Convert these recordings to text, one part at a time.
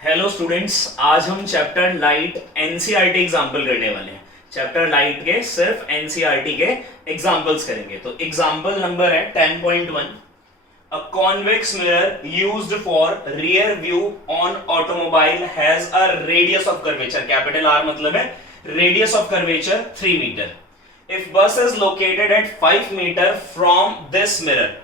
Hello students, आज हम chapter light NCERT example करने वाले हैं। चैप्टर लाइट के सिर्फ एनसीईआरटी के एग्जाम्पल्स करेंगे। तो एग्जाम्पल नंबर है 10.1। A convex mirror used for rear view on automobile has a radius of curvature, capital R मतलब है radius of curvature 3 metre. If bus is located at 5 metre from this mirror,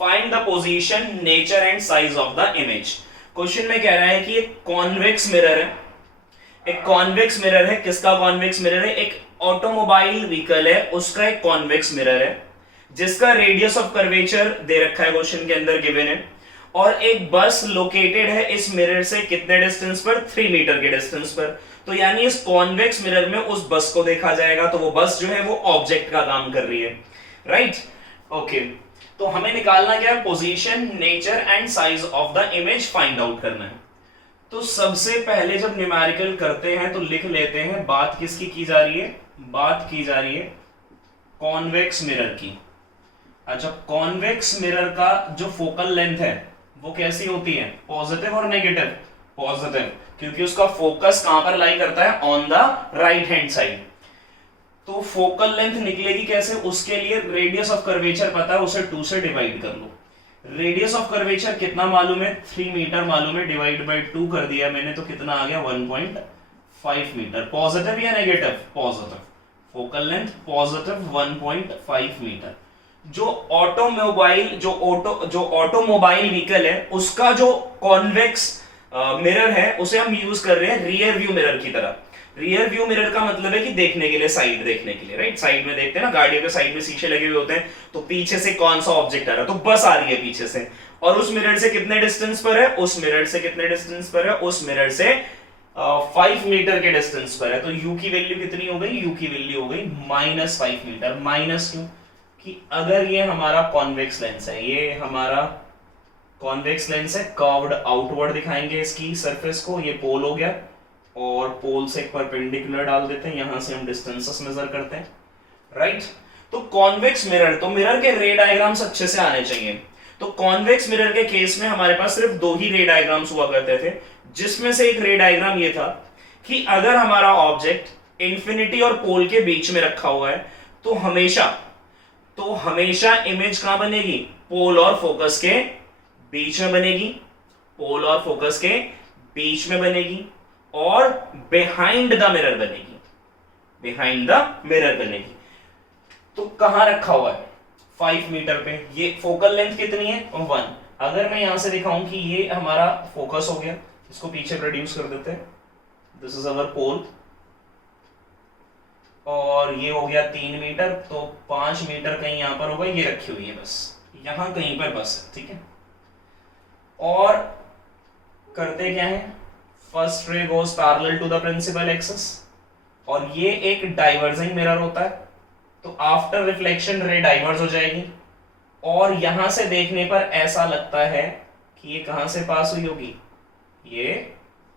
find the position, nature and size of the image. Question में कह रहा है कि एक convex mirror है। एक कॉन्वेक्स मिरर है, किसका कॉन्वेक्स मिरर है? एक ऑटोमोबाइल व्हीकल है, उसका एक कॉन्वेक्स मिरर है जिसका रेडियस ऑफ कर्वेचर दे रखा है, क्वेश्चन के अंदर गिवन है। और एक बस लोकेटेड है इस मिरर से कितने डिस्टेंस पर? 3 मीटर के डिस्टेंस पर। तो यानी इस कॉन्वेक्स मिरर में उस बस को देखा जाएगा, तो वो बस जो है वो ऑब्जेक्ट का काम कर रही है, राइट? ओके, तो हमें निकालना क्या है? Position, nature and size of the image find out करना है। तो सबसे पहले जब न्यूमेरिकल करते हैं तो लिख लेते हैं, बात किसकी की जा रही है? बात की जा रही है कॉन्वेक्स मिरर की। अच्छा, कॉन्वेक्स मिरर का जो फोकल लेंथ है वो कैसी होती है? पॉजिटिव और नेगेटिव? पॉजिटिव, क्योंकि उसका फोकस कहां पर लाई करता है? On the right hand side. तो फोकल लेंथ निकलेगी कैसे? उसके लिए रेडियस ऑफ कर्वेचर पता है, उसे 2 से डिवाइड कर लो। रेडियस ऑफ कर्वेचर कितना मालूम है? 3 मीटर मालूम है, डिवाइड बाय 2 कर दिया मैंने, तो कितना आ गया? 1.5 मीटर। पॉजिटिव या negative? Positive. Focal length positive 1.5 metre. जो ऑटोमोबाइल व्हीकल है उसका जो कॉन्वेक्स मिरर है उसे हम यूज कर रहे हैं रियर व्यू मिरर की तरह। रियर व्यू मिरर का मतलब है कि देखने के लिए, साइड देखने के लिए, राइट? साइड में देखते हैं ना, गाड़ियों के साइड में शीशे लगे हुए होते हैं, तो पीछे से कौन सा ऑब्जेक्ट आ रहा है? तो बस आ रही है पीछे से, और उस मिरर से कितने डिस्टेंस पर है? उस मिरर से कितने डिस्टेंस पर है? उस मिरर से 5 मीटर के डिस्टेंस पर है। तो यू की वैल्यू कितनी हो गई? यू की वैल्यू हो गई -5 मीटर। माइनस क्यों? कि अगर ये हमारा कॉन्वेक्स लेंस है, ये हमारा कॉन्वेक्स लेंस है, कर्व्ड आउटवर्ड दिखाएंगे इसकी सरफेस को, ये पोल हो गया, और पोल से एक परपेंडिकुलर डाल देते हैं, यहां से हम डिस्टेंसेस मेजर करते हैं, राइट? तो कॉन्वेक्स मिरर, तो मिरर के रे डायग्राम्स अच्छे से आने चाहिए। तो कॉन्वेक्स मिरर के केस में हमारे पास सिर्फ 2 ही रे डायग्राम्स हुआ करते थे, जिसमें से एक रे डायग्राम ये था कि अगर हमारा ऑब्जेक्ट इंफिनिटी और पोल के बीच में रखा हुआ है तो हमेशा इमेज कहां बनेगी? पोल और फोकस के बीच में बनेगी। पोल और फोकस के बीच में बनेगी और बिहाइंड द मिरर बनेगी। बिहाइंड द मिरर बनेगी। तो कहां रखा हुआ है? 5 मीटर पे। ये फोकल लेंथ कितनी है? 1। अगर मैं यहां से दिखाऊं कि ये हमारा फोकस हो गया, इसको पीछे प्रोड्यूस कर देते हैं, दिस इज अवर पोल, और ये हो गया 3 मीटर, तो 5 मीटर कहीं यहां पर होगा, ये रखी हुई है बस, यहां कहीं पर बस है, ठीक है? और करते क्या है? First ray goes parallel to the principal axis, और ये एक डाइवर्जिंग मिरर होता है, तो आफ्टर रिफ्लेक्शन रे डाइवर्ज हो जाएगी, और यहां से देखने पर ऐसा लगता है कि ये कहां से पास हुई होगी? ये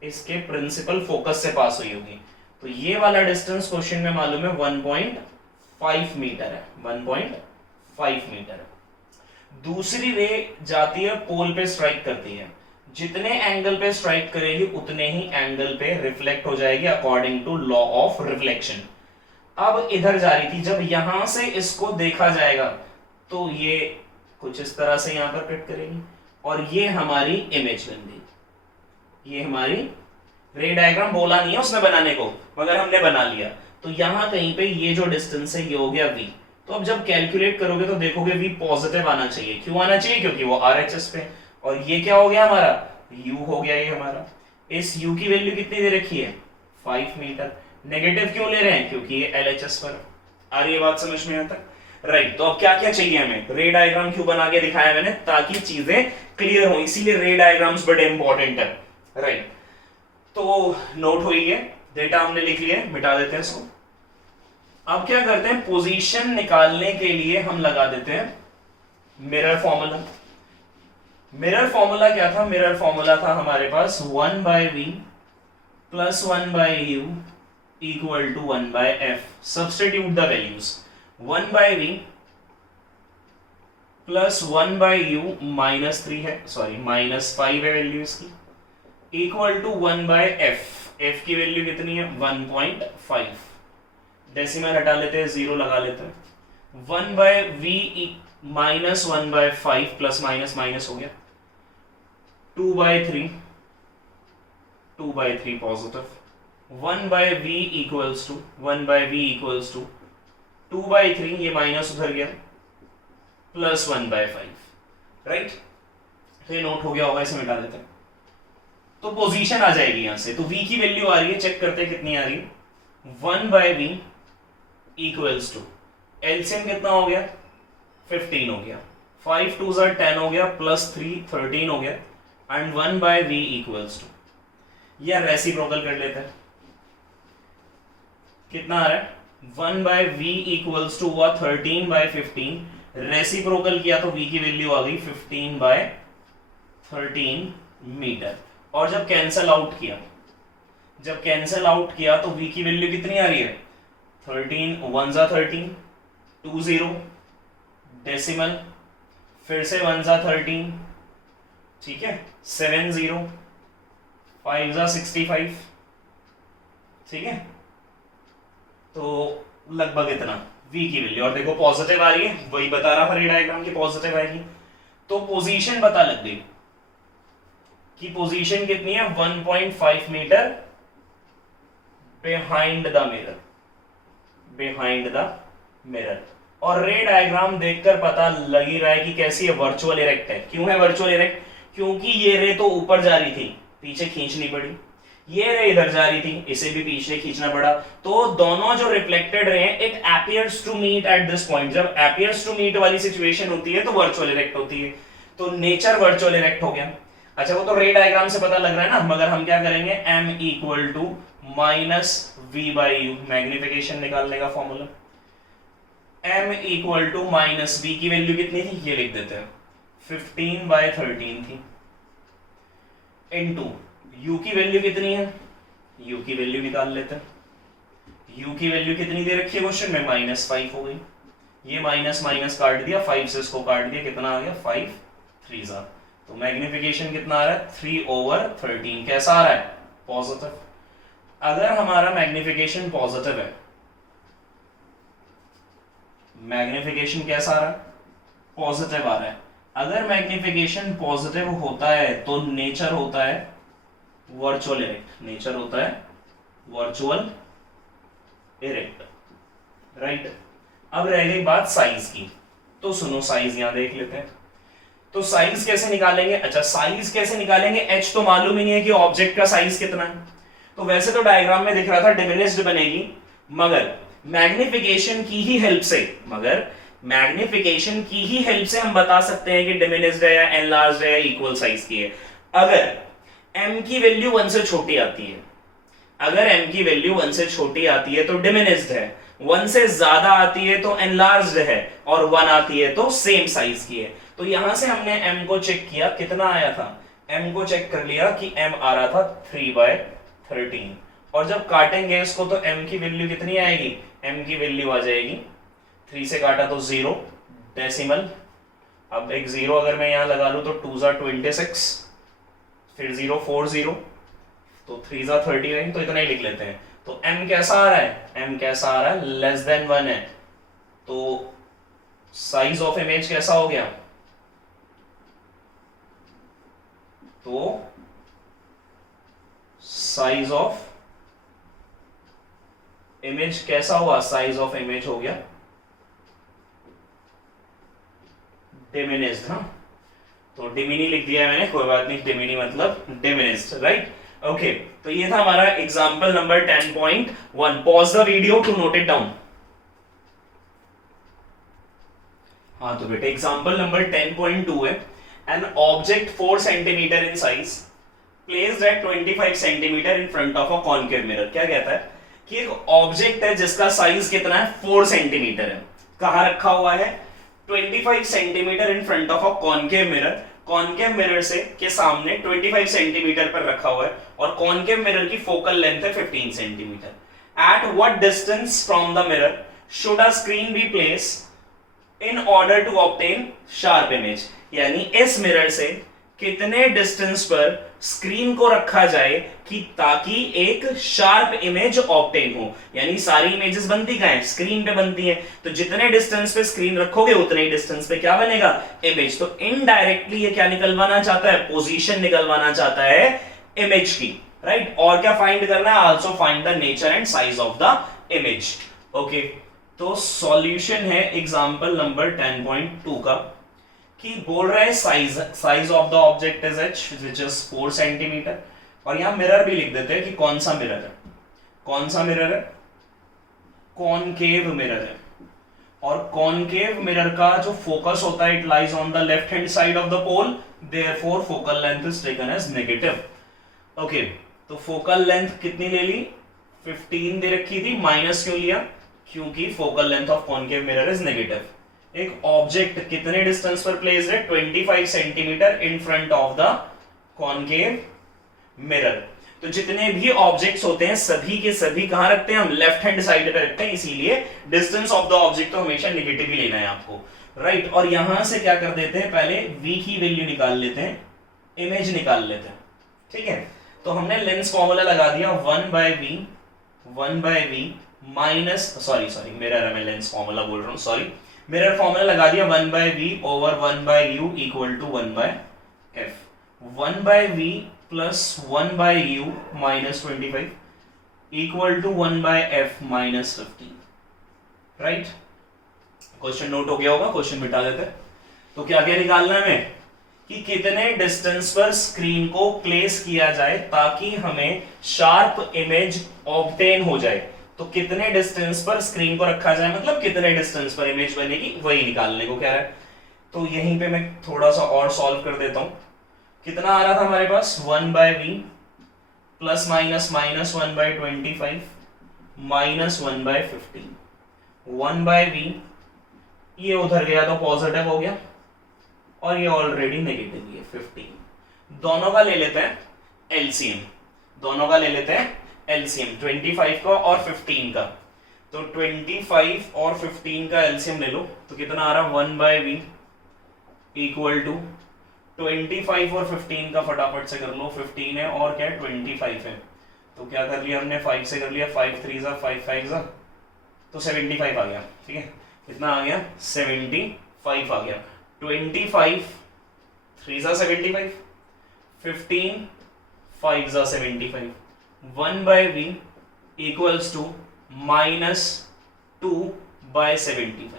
इसके प्रिंसिपल फोकस से पास हुई होगी। तो ये वाला डिस्टेंस क्वेश्चन में मालूम है 1.5 मीटर है, 1.5 मीटर है। दूसरी रे जाती है पोल पे, स्ट्राइक करती है, जितने एंगल पे स्ट्राइक करेगी उतने ही एंगल पे रिफ्लेक्ट हो जाएगी according to law of reflection. अब इधर जा रही थी, जब यहां से इसको देखा जाएगा तो ये कुछ इस तरह से यहां पर कट करेगी, और ये हमारी इमेज बन गई। ये हमारी रे डायग्राम बोला नहीं है उसने बनाने को, मगर हमने बना लिया। तो यहां कहीं पे ये जो डिस्टेंस है ये हो गया v। तो अब जब कैलकुलेट करोगे तो देखोगे v पॉजिटिव आना चाहिए। क्यों आना चाहिए? क्योंकि वो RHS पे, और ये क्या हो गया हमारा? u हो गया ये हमारा। इस u की वैल्यू कितनी दे रखी है? 5 मीटर। नेगेटिव क्यों ले रहे हैं? क्योंकि ये LHS पर। आ रही है बात समझ में? यहां तक राइट? तो अब क्या क्या चाहिए हमें? रे डायग्राम क्यों बना के दिखाया मैंने? ताकि चीजें क्लियर हो, इसीलिए रे डायग्राम्स बड़े इंपॉर्टेंट है, राइट? तो नोट हुई है, डेटा हमने लिख लिया, मिटा देते हैं इसको। अब क्या करते हैं? पोजीशन निकालने के लिए हम लगा देते हैं मिरर फॉर्मूला। मिरर फॉर्मूला क्या था? मिरर फॉर्मूला था हमारे पास 1/v plus 1/u equal to 1/f। Substitute the values. 1/v plus 1/u -3 है, सॉरी -5 है वैल्यू इसकी, इक्वल टू 1/f। एफ की वैल्यू कितनी है 1.5, डेसिमल हटा लेते हैं, 0 लगा लेते हैं। 1/v minus 1/5 plus minus minus हो गया 2/3, 2/3 पॉजिटिव। 1/v इक्वल्स टू 2/3, ये माइनस उधर गया, प्लस 1/5, राइट। तो ये नोट हो गया होगा, इसे मिटा देते हैं। तो पोजीशन आ जाएगी यहां से, तो v की वैल्यू आ रही है, चेक करते हैं कितनी आ रही है। 1/v इक्वल्स टू, एलसीएम कितना हो गया 15 हो गया, 5 2 10 हो गया, प्लस 3 13 हो गया, एंड 1/v इक्वल्स टू, या रेसिप्रोकल कर लेते हैं, कितना आ रहा है 1/v इक्वल्स टू हुआ 13/15, रेसिप्रोकल किया तो v की वैल्यू आ गई 15/13 मीटर। और जब कैंसल आउट किया तो v की वैल्यू कितनी आ रही है 13 1 13, 20 डेसिमल, फिर से 1 13, ठीक है, 70, 5 65, ठीक है। तो लगभग इतना v की वैल्यू, और देखो पॉजिटिव आ रही है, वही बता रहा था ये डायग्राम की पॉजिटिव आएगी। तो पोजीशन पता लग गई कि पोजीशन कितनी है 1.5 मीटर बिहाइंड द मिरर। और रे डायग्राम देखकर पता लग ही रहा है कि कैसी है, वर्चुअल इरेक्ट है। क्यों है वर्चुअल इरेक्ट? क्योंकि ये रे तो ऊपर जा रही थी, पीछे खींचनी पड़ी, ये रे इधर जा रही थी, इसे भी पीछे खींचना पड़ा। तो दोनों जो रिफ्लेक्टेड रे हैं, it appears to meet at this point. जब अपीयर्स टू मीट वाली सिचुएशन होती है तो वर्चुअल इरेक्ट होती है, तो नेचर वर्चुअल इरेक्ट हो गया। अच्छा, वो तो रे डायग्राम से पता लग रहा है ना, मगर हम क्या करेंगे, m equal to minus v/u, magnification निकालने का formula, m equal to minus v की वैल्यू कितनी थी, ये लिख देते हैं 15/13 थी, इनटू u की वैल्यू कितनी है, u की वैल्यू निकाल लेते हैं। u की वैल्यू कितनी दे रखी है क्वेश्चन में, -5 हो गई, ये माइनस माइनस काट दिया, 5 से इसको काट दिया, कितना आ गया 5 3 ज़ा, तो मैग्निफिकेशन कितना आ रहा है 3/13। कैसा आ रहा है, पॉजिटिव। अगर हमारा मैग्निफिकेशन पॉजिटिव है, मैग्निफिकेशन कैसा आ रहा है, पॉजिटिव आ रहा है। अगर मैग्निफिकेशन पॉजिटिव होता है तो नेचर होता है वर्चुअल इरेक्ट, नेचर होता है वर्चुअल इरेक्ट, राइट। अब रह गई बात साइज की, तो सुनो साइज यहां देख लेते हैं। तो साइज कैसे निकालेंगे, अच्छा साइज कैसे निकालेंगे, h तो मालूम ही नहीं है कि ऑब्जेक्ट का साइज कितना है। तो वैसे तो डायग्राम में दिख रहा था डिमिनिश्ड बनेगी, मगर मैग्निफिकेशन की ही हेल्प से हम बता सकते हैं कि डिमिनिश्ड है या एनलार्ज्ड है या इक्वल साइज की है। अगर m की वैल्यू 1 से छोटी आती है, अगर m की वैल्यू 1 से छोटी आती है तो डिमिनिश्ड है, 1 से ज्यादा आती है तो एनलार्ज्ड है, और 1 आती है तो सेम साइज की है। तो यहां से हमने m को चेक किया, कितना आया था, m को चेक कर लिया कि m आ रहा था 3/13, और जब काटेंगे इसको तो m की वैल्यू कितनी आएगी, m की वैल्यू आ जाएगी 3 से काटा तो 0 डेसिमल, अब एक 0 अगर मैं यहां लगा लूं तो 2 ज़ा 26, फिर 0 4 0, तो 3 ज़ा 39, तो इतना ही लिख लेते हैं। तो m कैसा आ रहा है, m कैसा आ रहा है, लेस देन 1 है, तो साइज ऑफ इमेज कैसा हो गया, तो साइज ऑफ इमेज कैसा हुआ, साइज ऑफ इमेज हो गया डिमिनिश्ड। हाँ, तो डिमिनी लिख दिया मैंने, कोई बात नहीं, डिमिनी मतलब डिमिनिश्ड, राइट। ओके, तो ये था हमारा example number 10.1। Pause the video to note it down. हाँ तो बेटे एग्जांपल नंबर 10.2 है, an object 4 centimetre in size placed at 25 centimetre in front of a concave mirror. क्या कहता है कि एक ऑब्जेक्ट है जिसका साइज कितना है, 4 सेंटीमीटर है, कहां रखा हुआ है, 25 centimetre in front of a concave mirror. Concave mirror से के सामने 25 सेंटीमीटर पर रखा हुआ है, और कॉनकेव मिरर की फोकल लेंथ है 15 centimetre. At what distance from the mirror should a screen be placed in order to obtain sharp image. यानी इस मिरर से कितने डिस्टेंस पर स्क्रीन को रखा जाए कि ताकि एक शार्प इमेज ऑब्टेन हो। यानी सारी इमेजेस बनती कहां है, स्क्रीन पे बनती है, तो जितने डिस्टेंस पे स्क्रीन रखोगे उतने ही डिस्टेंस पे क्या बनेगा, इमेज। तो इनडायरेक्टली ये क्या निकलवाना चाहता है, पोजीशन निकलवाना चाहता है इमेज की, राइट। और क्या फाइंड करना है, also find the nature and size of the image. Okay, तो सॉल्यूशन है एग्जांपल नंबर 10.2 का, कि बोल रहा है size of the object is h which is 4 centimetre, और यहां मिरर भी लिख देते हैं कि कौन सा मिरर है, कौन सा मिरर है, कॉनकेव मिरर है। और कॉनकेव मिरर का जो फोकस होता है, it lies on the left hand side of the pole, therefore focal length is taken as negative. Okay, तो फोकल लेंथ कितनी ले ली, 15 दे रखी थी, माइनस क्यों लिया, क्योंकि focal length of concave mirror is negative. एक ऑब्जेक्ट कितने डिस्टेंस पर प्लेस्ड है, 25 centimetre in front of the concave mirror. तो जितने भी ऑब्जेक्ट्स होते हैं सभी के सभी कहां रखते हैं हम, लेफ्ट हैंड साइड पे रखते हैं, इसीलिए डिस्टेंस ऑफ द ऑब्जेक्ट तो हमेशा नेगेटिव ही लेना है आपको, राइट। और यहां से क्या कर देते हैं, पहले v की वैल्यू निकाल लेते हैं, इमेज निकाल लेते हैं, ठीक है। तो हमने लेंस फॉर्मूला लगा दिया 1/v माइनस, सॉरी मिरर है, मैं लेंस फॉर्मूला बोल रहा हूं, सॉरी, मिरर फॉर्मूला लगा दिया 1/v over 1/u equal to 1/f, 1/v plus 1/u minus 25 equal to 1/f minus 15, right. Question note हो गया होगा, क्वेश्चन मिटा देते हैं। तो क्या क्या निकालना है हमें, कि कितने डिस्टेंस पर स्क्रीन को प्लेस किया जाए ताकि हमें शार्प इमेज ऑब्टेन हो जाए। तो कितने डिस्टेंस पर स्क्रीन को रखा जाए, मतलब कितने डिस्टेंस पर इमेज बनेगी, वही निकालने को कह रहा है। तो यहीं पे मैं थोड़ा सा और सॉल्व कर देता हूं। कितना आ रहा था हमारे पास, 1/v plus minus minus 1/25 minus 1/15, 1/v ये उधर गया तो पॉजिटिव हो गया, और ये ऑलरेडी नेगेटिव है 15। दोनों का ले लेते हैं एलसीएम, दोनों का ले लेते हैं एलसीएम, 25 का और 15 का। तो 25 और 15 का एलसीएम ले लो, तो कितना आ रहा, 1/v इक्वल टू 25 और 15 का फटाफट से कर लो, 15 है और क्या है 25 है, तो क्या कर लिया हमने, 5 से कर लिया, 5 3 जा 5 5 जा, तो 75 आ गया, ठीक है। कितना आ गया, 75 आ गया। 25 3 जा 75, 15 5 जा 75, 1/v equals to minus 2/75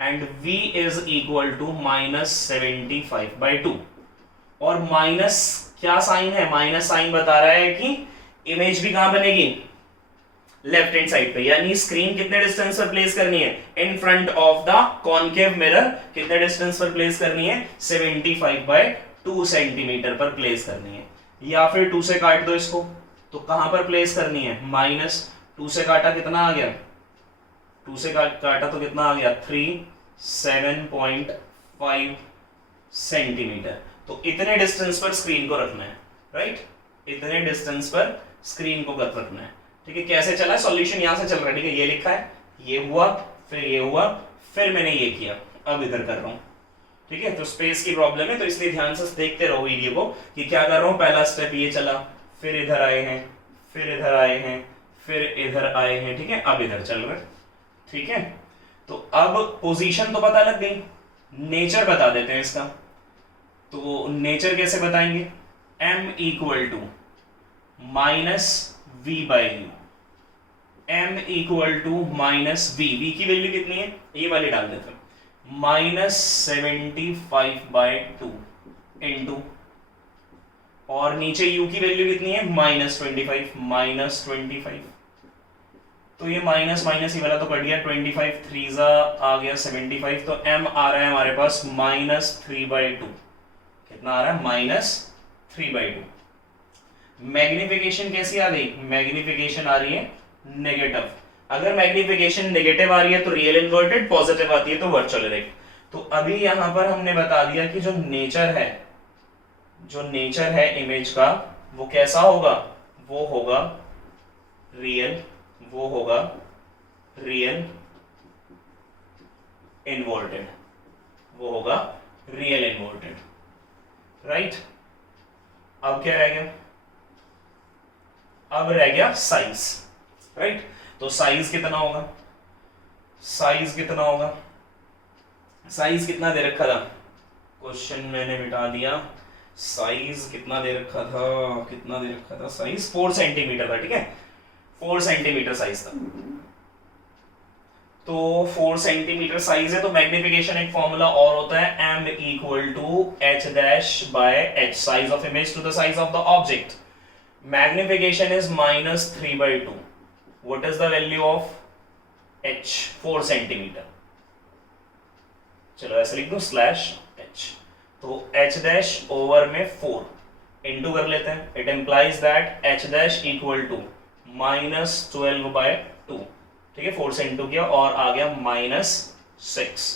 and v is equal to minus 75/2। और माइनस क्या साइन है, माइनस साइन बता रहा है कि इमेज भी कहां बनेगी, लेफ्ट हैंड साइड पे। यानी स्क्रीन कितने डिस्टेंस पर प्लेस करनी है, इन front of the concave mirror कितने डिस्टेंस पर प्लेस करनी है, 75/2 सेंटीमीटर पर प्लेस करनी है। या फिर 2 से काट दो इसको, तो कहां पर प्लेस करनी है, माइनस 2 से काटा कितना आ गया, 2 से काटा तो कितना आ गया 7.5 सेंटीमीटर। तो इतने डिस्टेंस पर स्क्रीन को रखना है, राइट, इतने डिस्टेंस पर स्क्रीन को रखना है, ठीक है। कैसे चला है सॉल्यूशन, यहां से चल रहा है, ठीक है। ये लिखा है, ये हुआ, फिर ये हुआ, फिर मैंने ये किया, अब इधर कर रहा हूं, ठीक है। तो स्पेस की प्रॉब्लम है, तो इसलिए ध्यान से देखते रहो वीडियो को कि क्या कर रहा हूं। पहला स्टेप ये चला, फिर इधर आए हैं, फिर इधर आए हैं, फिर इधर आए हैं, ठीक है। अब इधर चल रहा है, ठीक है। तो अब पोजीशन तो पता लग गई, नेचर बता देते हैं इसका। तो नेचर कैसे बताएंगे, m equal to minus v/u, m equal to minus v, v की वैल्यू कितनी है, ये वाली डाल देते हैं, माइनस 75/2 इंटू, और नीचे u की वैल्यू कितनी है, माइनस 25, तो ये माइनस माइनस ही वाला तो कट गया, 25 3 जा आ गया 75, तो m आ रहा है हमारे पास माइनस 3/2। कितना आ रहा है, माइनस 3/2। मैग्निफिकेशन कैसी आ गई, मैग्निफिकेशन आ रही है नेगेटिव। अगर मैग्निफिकेशन नेगेटिव आ रही है तो रियल इन्वर्टेड, पॉजिटिव आती है तो वर्चुअल इरेक्ट। तो अभी यहां पर हमने बता दिया कि जो नेचर है इमेज का वो कैसा होगा, वो होगा रियल, वो होगा रियल इन्वर्टेड, वो होगा रियल इन्वर्टेड, राइट। अब क्या रह गया, अब रह गया साइज, राइट। तो साइज कितना होगा, साइज कितना होगा, साइज कितना दे रखा था, क्वेश्चन मैंने मिटा दिया, साइज कितना दे रखा था, कितना दे रखा था साइज, 4 सेंटीमीटर था, ठीक है, 4 सेंटीमीटर साइज था। तो 4 सेंटीमीटर साइज है, तो मैग्निफिकेशन एक फॉर्मूला और होता है, m equal to h dash by h, size of image to the size of the object. Magnification is -3/2। What is the value of h, 4 centimetre. चलो ऐसे लिख दो /h, तो h डैश ओवर में 4 इंटू कर लेते हैं, it implies that h dash equal to -12/2, ठीक है, 4 से इंटू किया और आ गया -6,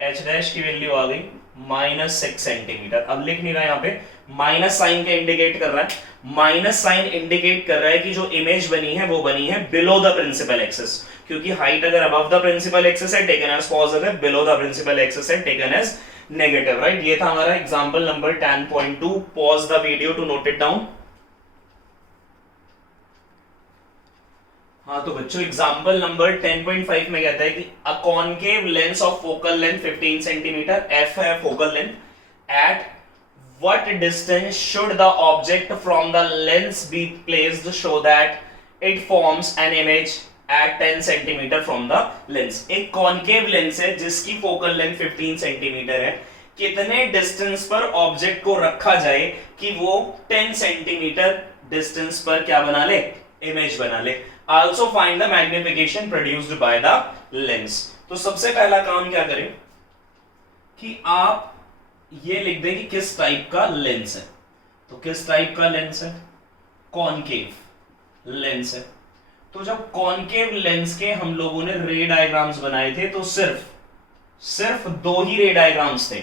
h डैश की वैल्यू आ गई -6 सेंटीमीटर। अब लिख नहीं रहा यहाँ पे, माइनस साइन का इंडिकेट कर रहा है, माइनस साइन इंडिकेट कर रहा है कि जो इमेज बनी है वो बनी है बिलो द प्रिंसिपल एक्सिस, क्योंकि हाइट अगर अबव द प्रिंसिपल एक्सिस है taken as positive, below the principal axis है टेकन एज नेगेटिव, राइट। ये था हमारा example number 10.2। Pause the video to note it down. हाँ तो बच्चों एग्जांपल नंबर 10.5 में कहता है कि a concave lens of focal length 15 centimetre, f है focal length, at what distance should the object from the lens be placed so that it forms an image at 10 centimeter from the lens। एक concave lens है जिसकी focal length 15 centimetre है, कितने distance पर object को रखा जाए कि वो 10 सेंटीमीटर डिस्टेंस पर क्या बना ले, इमेज बना ले। Also find the magnification produced by the lens। तो सबसे पहला काम क्या करें कि आप ये लिख दें कि किस टाइप का लेंस है। तो किस टाइप का लेंस है, कॉनकेव लेंस है। तो जब कॉनकेव लेंस के हम लोगों ने रे डायग्राम्स बनाए थे तो सिर्फ 2 ही रे डायग्राम्स थे।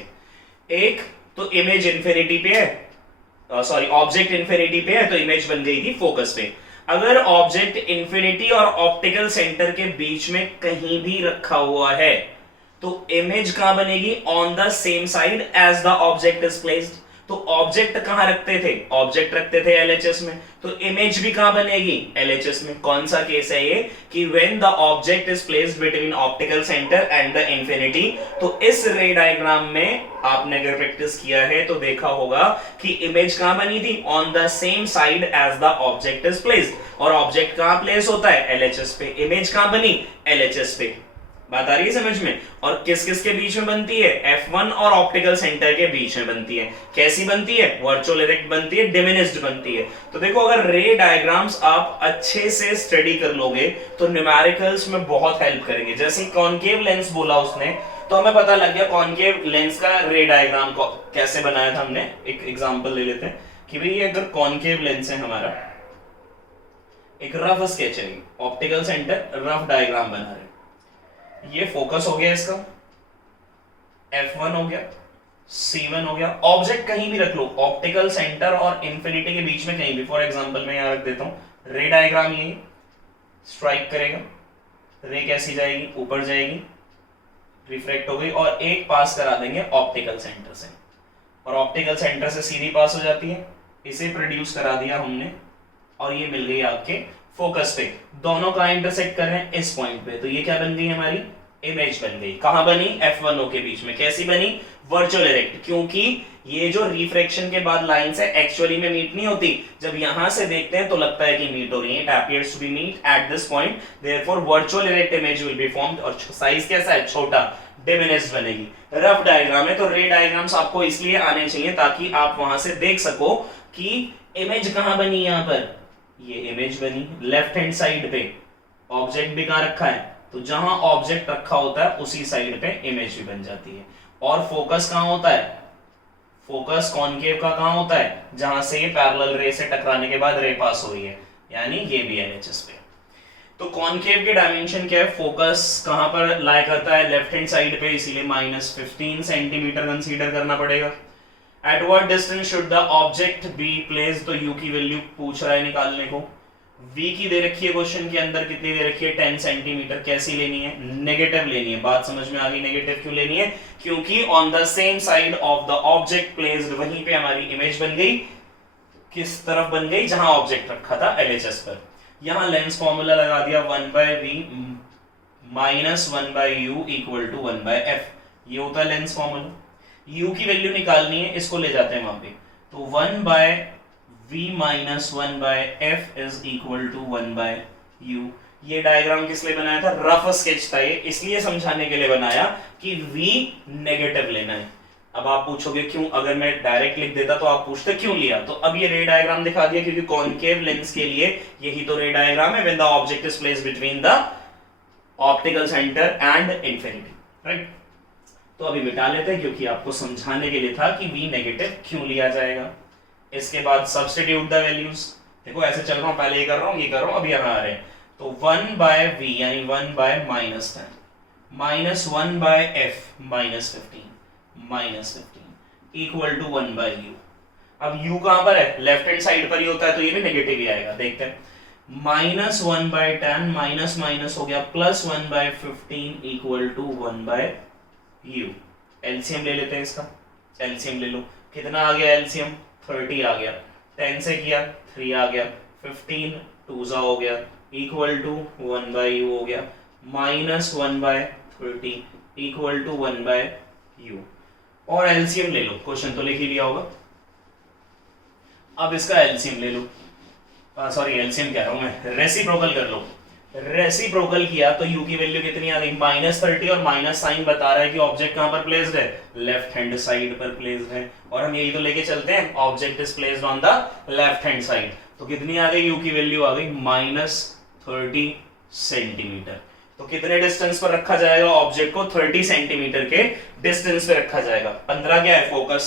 एक तो इमेज इंफिनिटी पे है, सॉरी ऑब्जेक्ट इंफिनिटी पे है तो इमेज बन गई थी फोकस पे। अगर ऑब्जेक्ट इंफिनिटी और ऑप्टिकल सेंटर के बीच में कहीं भी रखा हुआ है तो इमेज कहां बनेगी, on the same side as the object is placed. तो ऑब्जेक्ट कहां रखते थे, ऑब्जेक्ट रखते थे एलएचएस में, तो इमेज भी कहां बनेगी, एलएचएस में। कौन सा केस है ये कि when the object is placed between optical centre and the infinity. तो इस रे डायग्राम में आपने अगर प्रैक्टिस किया है तो देखा होगा कि इमेज कहां बनी थी, on the same side as the object is placed. और ऑब्जेक्ट कहां प्लेस होता है, एलएचएस पे, इमेज कहां बनी, एलएचएस पे। बात आ रही है समझ में। और किस किस के बीच में बनती है, F1 और ऑप्टिकल सेंटर के बीच में बनती है। कैसी बनती है, वर्चुअल इरेक्ट बनती है, डिमिनिश्ड बनती है। तो देखो अगर रे डायग्राम्स आप अच्छे से स्टडी कर लोगे तो न्यूमेरिकल्स में बहुत हेल्प करेंगे। जैसे कॉनकेव लेंस बोला उसने तो हमें पता लग गया कॉनकेव लेंस का रे डायग्राम को कैसे बनाया था हमने। एक एग्जांपल ले लेते हैं कि भाई अगर कॉनकेव लेंस है हमारा, एक रफ स्केच है, ऑप्टिकल सेंटर रफ डायग्राम बना रहे, ये फोकस हो गया इसका, F1 हो गया, C1 हो गया। ऑब्जेक्ट कहीं भी रख लो, ऑप्टिकल सेंटर और इंफिनिटी के बीच में कहीं भी। फॉर एग्जांपल मैं यहां रख देता हूं, रे डायग्राम यही स्ट्राइक करेगा, रे कैसी जाएगी, ऊपर जाएगी, रिफ्लेक्ट हो गई और एक पास करा देंगे ऑप्टिकल सेंटर से, और ऑप्टिकल सेंटर से सीधी पास हो जाती है, इसे प्रोड्यूस करा दिया हमने और ये मिल गई आपके फोकस पे। दोनों का इंटरसेक्ट कर रहे हैं इस पॉइंट पे, तो ये क्या बन गई हमारी, इमेज बन गई। कहां बनी, F1O के बीच में। कैसी बनी, वर्चुअल इरेक्ट, क्योंकि ये जो रिफ्रैक्शन के बाद लाइंस है एक्चुअली में मीट नहीं होती। जब यहां से देखते हैं तो लगता है कि मीट हो रही है, it appears to be meet at this point, therefore virtual erect image will be formed. और साइज कैसा है, छोटा, डिमिनिश्ड बनेगी। रफ डायग्राम है तो रे डायग्राम्स आपको इसलिए आने चाहिए ताकि आप वहां से देख सको कि इमेज कहां बनी। यहां पर ये इमेज बनी, लेफ्ट हैंड साइड पे ऑब्जेक्ट भी कहां रखा है, तो जहां ऑब्जेक्ट रखा होता है उसी साइड पे इमेज भी बन जाती है। और फोकस कहां होता है, फोकस कॉनकेव का कहां होता है, जहां से ये पैरेलल रे से टकराने के बाद रे पास हो रही है, यानी ये भी एलएचएस पे। तो कॉनकेव के डायमेंशन क्या है, फोकस कहां पर लाई करता है, लेफ्ट हैंड साइड पे, इसीलिए -15 सेंटीमीटर कंसीडर करना पड़ेगा। Eight what distance should the object be placed, तो यू की वैल्यू पूछ रहा है निकालने को, v की दे रखी है क्वेश्चन के अंदर, कितनी दे रखी है 10 सेंटीमीटर। कैसी लेनी है? नेगेटिव लेनी है। बात समझ में आ गई? नेगेटिव क्यों लेनी है? क्योंकि on the same side of the object placed, वहीं पे हमारी इमेज बन गई। किस तरफ बन गई? जहां ऑब्जेक्ट रखा था LHS पर। यहां लेंस फॉर्मूला लगा दिया 1/v minus 1/u equal to 1/f। ये होता है लेंस फॉर्मूला। u की वैल्यू निकालनी है, इसको ले जाते हैं वहां पे। तो 1/v minus 1/f is equal to 1/u। ये डायग्राम किस लिए बनाया था? रफ स्केच था ये, इसलिए समझाने के लिए बनाया कि v नेगेटिव लेना है। अब आप पूछोगे क्यों? अगर मैं डायरेक्ट लिख देता तो आप पूछते क्यों लिया। तो अब ये रे डायग्राम दिखा दिया, क्योंकि कॉनकेव लेंस के लिए यही तो रे डायग्राम है, when the object is placed between the optical centre and infinity, right. तो अभी मिटा लेते हैं, क्योंकि आपको समझाने के लिए था कि v नेगेटिव क्यों लिया जाएगा। इसके बाद सब्स्टिट्यूट द वैल्यूज। देखो ऐसे चल रहा हूं, पहले ये कर रहा हूं, ये कर रहा हूं, अब यहां आ रहे हैं। तो 1/v यानी 1/-10 minus 1/f -15 equal to 1/u। अब u कहां पर है? लेफ्ट हैंड साइड पर ही होता है, तो ये भी नेगेटिव ही आएगा। देखते हैं, माइनस 1/10 माइनस माइनस हो गया plus 1/15 equal to 1/u। LCM ले लेते हैं इसका, एलसीएम ले लो। कितना आ गया एलसीएम? 30 आ गया। 10 से किया 3 आ गया, 15 2 हो गया इक्वल टू 1/u हो गया, माइनस 1/30 इक्वल टू 1/u। और एलसीएम ले लो, क्वेश्चन तो लिख ही लिया होगा। अब इसका एलसीएम ले लो, सॉरी एलसीएम कह रहा हूं मैं, रेसिप्रोकल कर लो। रेसिप्रोकल किया तो u की वैल्यू कितनी आ गई? -30, और माइनस साइन बता रहा है कि ऑब्जेक्ट कहां पर प्लेस्ड है? लेफ्ट हैंड साइड पर प्लेस्ड है। और हम यही तो लेके चलते हैं, object is placed on the left hand side. तो कितनी आ गई? u की वैल्यू आ गई -30 सेंटीमीटर। तो कितने डिस्टेंस पर रखा जाएगा ऑब्जेक्ट को? 30 सेंटीमीटर के डिस्टेंस पे रखा जाएगा। 15 क्या है? फोकस।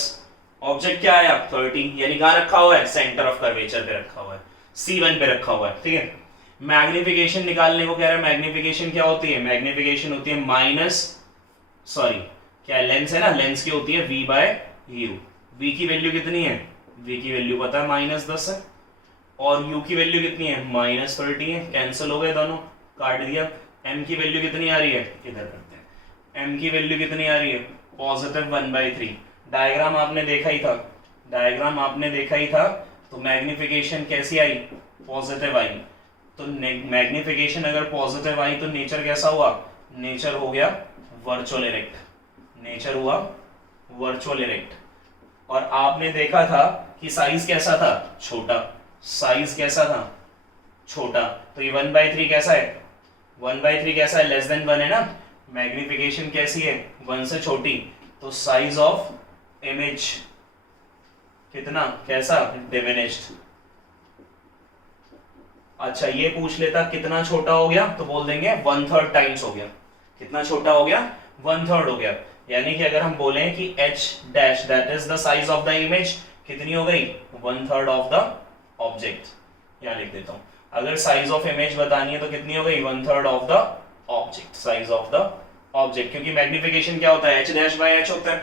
ऑब्जेक्ट क्या है? 30, यानी कहां रखा हुआ है? सेंटर ऑफ कर्वेचर पे रखा हुआ है, C1 पे रखा हुआ है, ठीक है। मैग्निफिकेशन निकालने को कह रहा है। मैग्निफिकेशन क्या होती है? मैग्निफिकेशन होती है क्या लेंस है ना, लेंस की होती है v/u। v की वैल्यू कितनी है? v की वैल्यू पता है -10 है, और u की वैल्यू कितनी है? -30 है। कैंसिल हो गए दोनों, काट दिया। m की वैल्यू कितनी आ रही है? इधर करते हैं। m की वैल्यू कितनी आ रही है? पॉजिटिव 1/3। डायग्राम आपने देखा ही था, तो मैग्निफिकेशन कैसी आई? पॉजिटिव आई। तो मैग्निफिकेशन अगर पॉजिटिव आई तो नेचर कैसा हुआ? नेचर हो गया वर्चुअल इरेक्ट, नेचर हुआ वर्चुअल इरेक्ट। और आपने देखा था कि साइज कैसा था? छोटा। साइज कैसा था? छोटा। तो ये 1/3 कैसा है? 1/3 कैसा है? लेस देन 1 है ना। मैग्निफिकेशन कैसी है? 1 से छोटी। तो साइज ऑफ इमेज कितना? कैसा? डिमिनिश्ड। अच्छा ये पूछ लेता कितना छोटा हो गया, तो बोल देंगे 1/3 टाइम्स हो गया। कितना छोटा हो गया? 1/3 हो गया। यानी कि अगर हम बोले कि h dash that is the size of the image, कितनी हो गई? 1/3 ऑफ द ऑब्जेक्ट। यहां लिख देता हूं, अगर साइज ऑफ इमेज बतानी है तो कितनी हो गई? 1/3 of the object, size of the object. क्योंकि मैग्निफिकेशन क्या होता है? h डैश बाय h होता है।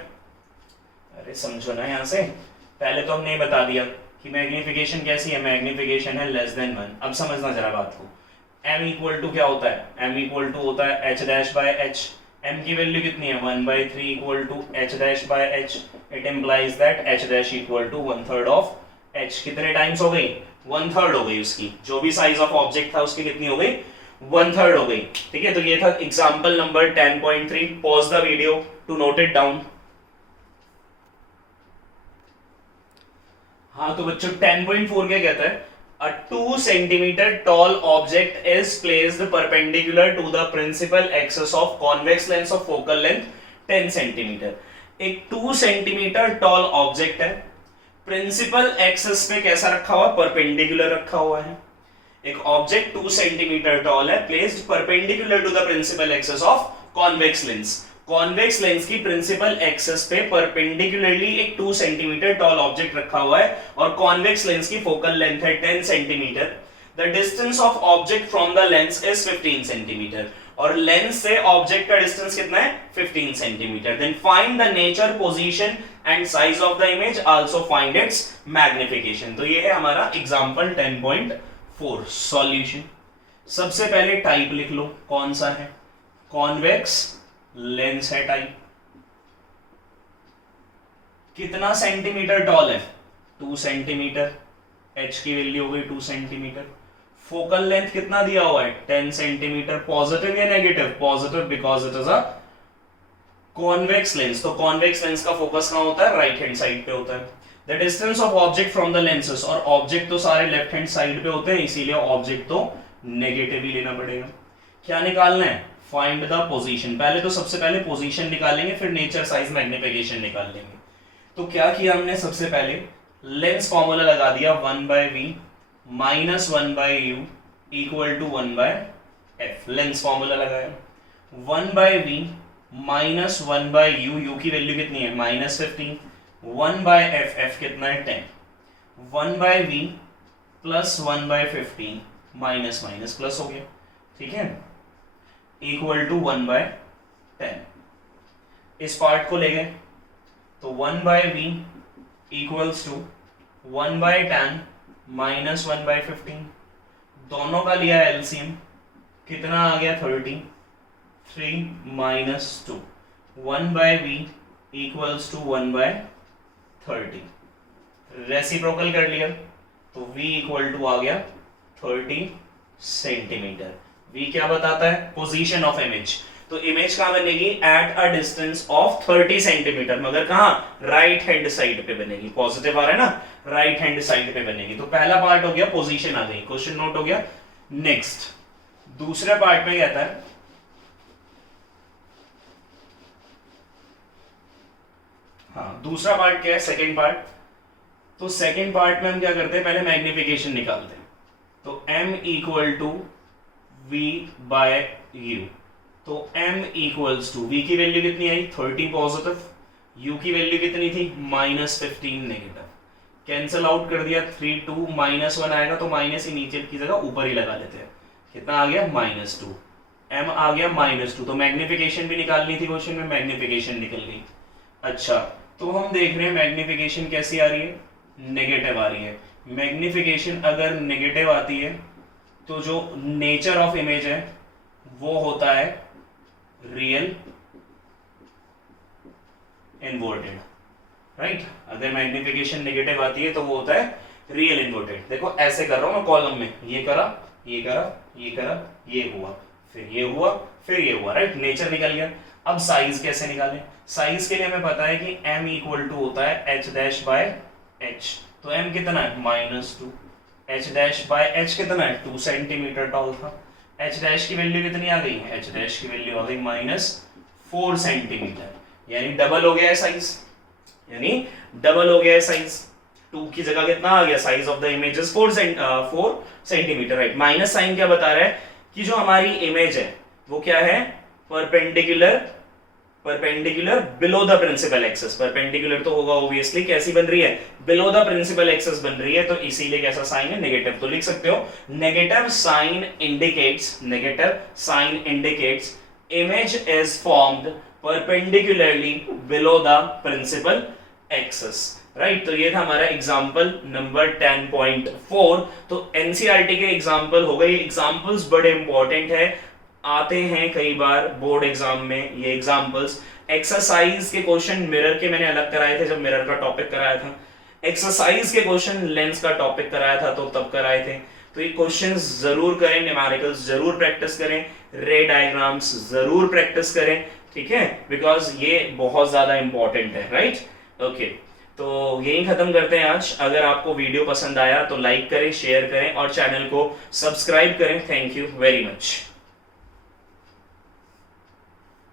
अरे समझो ना, यहां से पहले तो हमने बता दिया कि मैग्निफिकेशन कैसी है? मैग्निफिकेशन है लेस देन 1। अब समझना जरा बात को। m इक्वल टू क्या होता है? m इक्वल टू होता है h dash by h। m की वैल्यू कितनी है? 1/3 equal to h dash by h। It implies that h dash equal to 1/3 of h। कितने टाइम्स हो गई? 1/3 हो गई उसकी। जो भी साइज ऑफ ऑब्जेक्ट था उसकी कितनी हो गई? 1/3 हो गई, ठीक है। तो ये था example number 10.3। Pause the video to note it down. हाँ तो बच्चों 10.4 क्या कहता है? A 2 centimeter tall object is placed perpendicular to the principal axis of convex lens of focal length 10 centimeter। एक 2 सेंटीमीटर टॉल ऑब्जेक्ट है, प्रिंसिपल एक्सिस पे कैसा रखा हुआ? परपेंडिकुलर रखा हुआ है। एक ऑब्जेक्ट 2 सेंटीमीटर टॉल है, placed perpendicular to the principal axis of convex lens. Convex lens की प्रिंसिपल एक्सिस पे परपेंडिकुलरली एक 2 सेंटीमीटर टॉल ऑब्जेक्ट रखा हुआ है, और कॉन्वेक्स लेंस की फोकल लेंथ है 10 centimetre. The distance of object from the lens is 15 centimetre, और लेंस से ऑब्जेक्ट का डिस्टेंस कितना है? 15 centimetre. Then find the nature, position and size of the image, also find its magnification. तो ये है हमारा एग्जांपल 10.4। 4 सॉल्यूशन। सबसे पहले टाइप लिख लो, कौन सा है, कॉन्वेक्स लेंस है टाइप। कितना सेंटीमीटर टॉल है, 2 सेंटीमीटर, h की वैल्यू हो गई 2 सेंटीमीटर। फोकल लेंथ कितना दिया हुआ है, 10 सेंटीमीटर। पॉजिटिव या negative, positive because it is a convex lens. तो कॉन्वेक्स लेंस का फोकस कहां होता है, राइट हैंड साइड पे होता है। The distance of object from the lenses, और ऑब्जेक्ट तो सारे लेफ्ट हैंड साइड पे होते हैं, इसीलिए ऑब्जेक्ट तो नेगेटिव ही लेना पड़ेगा। क्या निकालना है, फाइंड द पोजीशन। पहले तो सबसे पहले पोजीशन निकालेंगे, फिर नेचर साइज मैग्निफिकेशन निकाल लेंगे। तो क्या किया हमने, सबसे पहले लेंस फॉर्मूला लगा दिया 1/v minus 1/u equal to 1/f। Lens formula लगाया 1/v माइनस 1/u, u की वैल्यू कितनी है -15, 1/f, f कितना है 10, 1/v plus 1/15 minus minus plus हो गया, ठीक है, इक्वल टू 1/10। इस पार्ट को ले गए तो 1/v इक्वल्स टू 1/10 माइनस 1/15। दोनों का लिया एलसीएम, कितना आ गया 30, 3 minus 2, 1/v equals to 1/30। Reciprocal कर लिया तो v इक्वल टू आ गया 30 सेंटीमीटर। v क्या बताता है, पोजीशन ऑफ इमेज। तो इमेज कहां बनेगी, at a distance of 30 centimetre, मगर कहां, राइट हैंड साइड पे बनेगी। पॉजिटिव आ रहा है ना, राइट हैंड साइड पे बनेगी। तो पहला पार्ट हो गया, पोजीशन आ गई, क्वेश्चन नोट हो गया। नेक्स्ट दूसरे पार्ट में कहता है, हाँ दूसरा पार्ट क्या है, सेकेंड पार्ट। तो सेकेंड पार्ट में हम क्या करते हैं, पहले मैग्निफिकेशन निकालते हैं। तो m इक्वल टू v/u, तो m इक्वल्स टू, v की वैल्यू कितनी आई 30 पॉजिटिव, u की वैल्यू कितनी थी -15 नेगेटिव। कैंसिल आउट कर दिया, 3 2 -1 आएगा तो माइनस ही नीचे की जगह ऊपर ही लगा लेते हैं। कितना आ गया -2, m आ गया -2। तो मैग्निफिकेशन भी निकालनी थी क्वेश्चन में, मैग्निफिकेशन निकल गई। अच्छा तो हम देख रहे हैं मैग्निफिकेशन कैसी आ रही है, नेगेटिव आ रही है। मैग्निफिकेशन अगर नेगेटिव आती है तो जो नेचर ऑफ इमेज है वो होता है रियल इन्वर्टेड, राइट। अगर मैग्निफिकेशन नेगेटिव आती है तो वो होता है रियल इन्वर्टेड। देखो ऐसे कर रहा हूं मैं कॉलम में, ये करा, ये करा, ये करा, ये हुआ, फिर ये हुआ, फिर ये हुआ, राइट। नेचर निकल गया। अब साइज कैसे निकालें, साइज के लिए हमें पता है कि m इक्वल टू होता है h'/h। तो m कितना है -2, h'/h कितना है 2 सेंटीमीटर टॉल था, h' की वैल्यू कितनी आ गई, h' की वैल्यू आ गई -4 सेंटीमीटर, यानी डबल हो गया है साइज, यानी डबल हो गया है साइज। 2 की जगह कितना आ गया, size of the image is 4 centimetre, right. Minus sign क्या बता रहा है कि जो हमारी इमेज है वो क्या है, perpendicular below the principal axis. Perpendicular तो होगा ऑब्वियसली, कैसी बन रही है, बिलो द प्रिंसिपल एक्सिस बन रही है, तो इसीलिए कैसा साइन है, नेगेटिव। तो लिख सकते हो negative sign indicates image is formed perpendicularly below the principal axis, right. तो ये था हमारा एग्जांपल नंबर 10.4। तो एनसीईआरटी के एग्जांपल हो गए। एग्जांपल्स बड़े इंपॉर्टेंट है, आते हैं कई बार बोर्ड एग्जाम में ये एग्जांपल्स। एक्सरसाइज के क्वेश्चन मिरर के मैंने अलग कराए थे जब मिरर का टॉपिक कराया था, एक्सरसाइज के क्वेश्चन लेंस का टॉपिक कराया था तो तब कराए थे। तो ये क्वेश्चंस जरूर करें, न्यूमेरिकल्स जरूर प्रैक्टिस करें, रे डायग्राम्स जरूर प्रैक्टिस करें, ठीक है, बिकॉज ये बहुत ज्यादा इंपॉर्टेंट है, राइट। ओके तो यही खत्म करते हैं आज। अगर आपको वीडियो पसंद आया तो लाइक करें, शेयर करें और चैनल को सब्सक्राइब करें। Thank you very much.